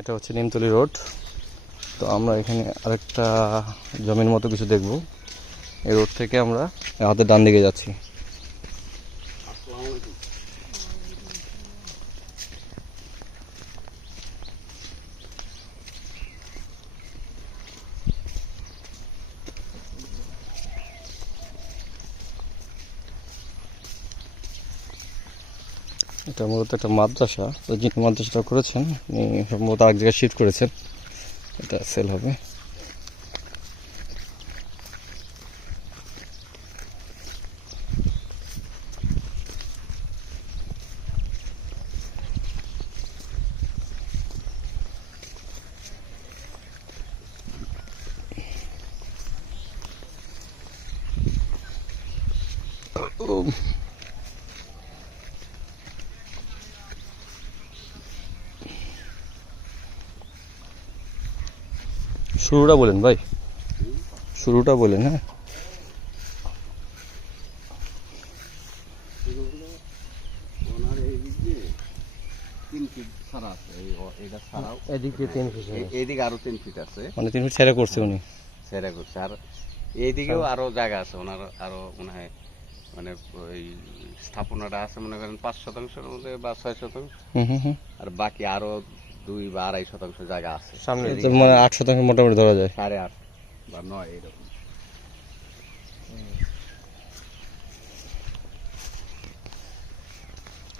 এটা হচ্ছে নিমতলী রোড। তো আমরা এখানে আরেকটা জমির মতো কিছু দেখব। এই রোড থেকে আমরা হাতের ডান দিকে যাচ্ছি। এটা মূলত একটা মাদ্রাসা। তো যিনি মাদ্রাসাটা করেছেন উনি সম্ভবত আরেক জায়গায় শিফট করেছেন, এটা সেল হবে। শুরুটা বলেন ভাই, শুরুটা বলেন। হ্যাঁ, এইদিকে আরো 3 ফিট আছে, মানে 3 ফিট ছেড়ে করছে উনি, সেরা করছে। আর এইদিকেও আরো জায়গা আছে ওনার, আরো মনে হয় মানে ওই স্থাপনাটা আছে মনে করেন 5% মধ্যে বা 6%। আর বাকি আরো 2 বা 2.5% জায়গা আছে সামনে, মানে 8% মোটামুটি ধরা যায়, 8.5 বা 9 এরকম।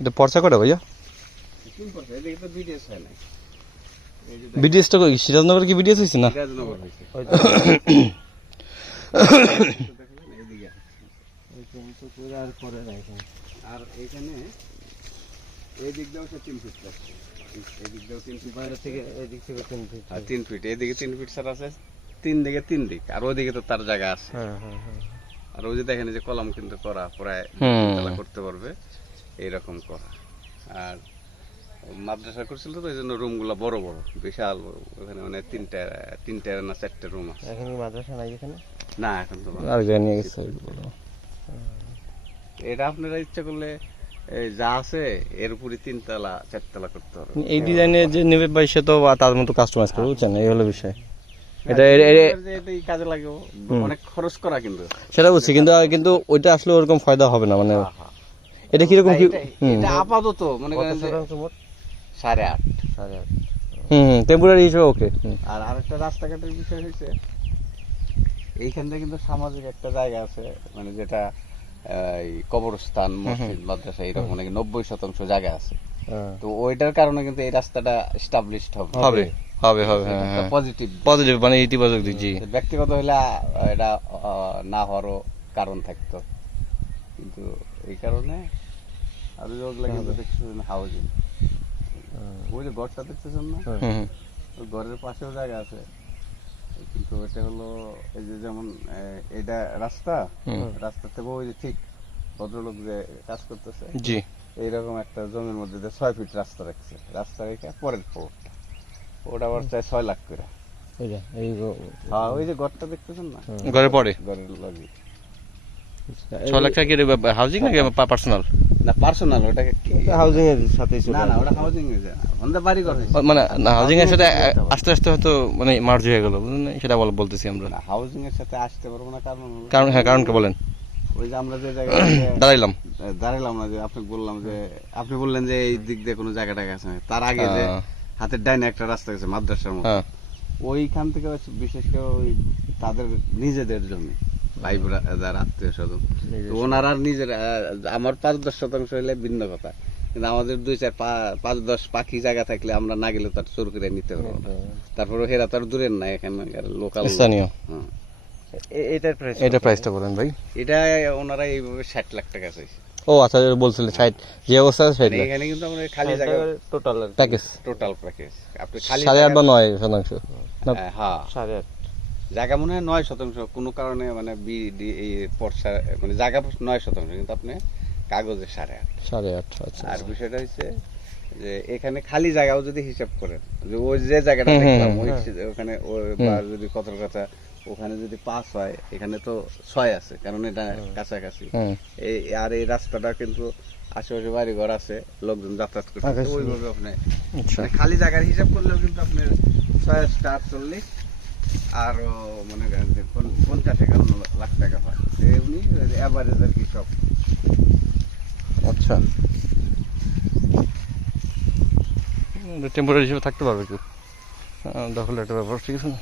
এটা পর্চা কটা ভাইয়া? এদিকে তো বিডিএস হয় না, বিডিএসটা কই? সিরাজনগর কি বিডিএস হয়েছে? না, সিরাজনগর হয়েছে। আর এখানে এই দিক দিয়েও 3 ফিট আছে, এদিক দিয়েও 3 ফিট, বাইরে থেকে এদিক থেকে 3 ফিট, আর 3 ফিট এদিকে 3 ফিট স্যার আছে, 3 দিকে 3 দিক, আর ওইদিকে তো তার জায়গা আছে। আর ওই যে দেখেন যে কলাম কিন্তু করা প্রায় করতে পারবে এইরকম করা। আর মাদ্রাসা করছিল তো এই জন্য রুমগুলো বড় বড়, বিশাল বড়। ওখানে মানে তিনটা না 4টে রুম আছে। এখন মাদ্রাসা নাই এখানে? না, এখন তো আর নিয়ে গেছে। এটা আপনারা ইচ্ছা করলে যা আছে এর উপরে 3 তলা 4 তলা করতে হবে। এই ডিজাইনের যে নেবে ভাই সে তো তার মতো কাস্টমাইজ করে, বুঝছেন? এই হলো বিষয়। এটা এটাই কাজে লাগে, অনেক খরচ করা কিন্তু সেটা বুঝছি, কিন্তু ওইটা আসলে ওরকম ফায়দা হবে না। মানে এটা কিরকম কি? এটা আপাতত মনে করেন যে 8.5 টেম্পোরারি হিসেবে ওকে। আর আরেকটা রাস্তাঘাটের বিষয় হয়েছে, এইখানটা কিন্তু সামাজিক একটা জায়গা আছে, মানে যেটা কবরস্থান, মসজিদ, মাদ্রাসা এরকম নাকি 90% জায়গা আছে। তো ওইটার কারণে কিন্তু এই রাস্তাটা এস্টাবলিশড হবে। পজিটিভ মানে ইতিবাচক দিক। জি, ব্যক্তিগত হলে এটা না হওয়ারও কারণ থাকতো, কিন্তু এই কারণে। আর ওগুলো কিন্তু দেখতেছেন হাউজিং, ওই যে ঘরটা দেখতেছেন না, ওই ঘরের পাশেও জায়গা আছে, কিন্তু এটা হলো এই যে যেমন এটা রাস্তা থেকে ওই যে ঠিক ভদ্রলোক যে কাজ করতেছে, জি, এইরকম একটা জমির মধ্যে 6 ফিট রাস্তা রাখছে। রাস্তা রেখে পরের ফ্লোরটা ওটা আবার চাই 6 লাখ করে। হ্যাঁ, ওই যে ঘরটা দেখতেছেন না, ঘরের পরে ঘরের লগে 6 লাখ টাকা কি হাউজিং নাকি পার্সোনাল? না, পার্সোনাল। ওটা হাউজিং এর সাথে না, ওটা হাউজিং এর না, আমাদের বাড়ি ঘর হইছে। মানে হাউজিং এর সাথে আস্তে আস্তে হয়তো মানে মার্জ হয়ে গেল, বুঝলেন? সেটা বলতেছি আমরা। না, হাউজিং এর সাথে আসতে পারবো না, কারণটা বলেন। ওই যে আমরা যে জায়গায় দাঁড়াইলাম না, যে আপনি বললেন যে এই দিক দিয়ে কোনো জায়গা টাকা আছে, তার আগে যে হাতের ডাইনে একটা রাস্তা গেছে মাদ্রাসার মতো, ওইখান থেকে বিশেষ করে ওই তাদের নিজেদের জন্য ভাই যারা আত্মীয় স্বজন, ওনারা নিজের, আমার 5-10% হইলে ভিন্ন কথা, কিন্তু আমাদের 2-4-5-10 পাখি জায়গা থাকলে আমরা না গেলে তার চোর করে নিতে পারবো না। তারপরে হেরা তার দূরের না, এখানে লোকাল স্থানীয়। এটার প্রাইসটা বলেন ভাই। এটা ওনারা এইভাবে 60 লাখ টাকা চাইছে। ও আচ্ছা, বলছিলেন 60 যে অবস্থা 60 লাখ। এখানে কিন্তু আমরা খালি জায়গা টোটাল প্যাকেজ আপনি খালি 8.5 বা 9%। হ্যাঁ, 8.5 জায়গা মনে হয় 9% কোনো কারণে, মানে পর্সা মানে জায়গা 9%, কিন্তু আপনি কাগজে 8.5। আচ্ছা। আর বিষয়টা হচ্ছে যে এখানে খালি জায়গাও যদি হিসাব করেন, যে ওই যে জায়গাটা দেখলাম ওখানে বা যদি কত কথা ওখানে যদি 5 হয়, এখানে তো 6 আছে, কারণ এটা কাছাকাছি। আর এই রাস্তাটা কিন্তু আশেপাশে বাড়ি ঘর আছে, লোকজন যাতায়াত করতে, ওইভাবে আপনি খালি জায়গার হিসাব করলেও কিন্তু প্রায় 40 আর মনে করেন যে 50-51 লাখ টাকা হয় এমনি অ্যাভারেজ আর কি সব। আচ্ছা, টেম্পোরারি হিসেবে থাকতে পারবে কেউ, দখল একটা ব্যাপার, ঠিক আছে না?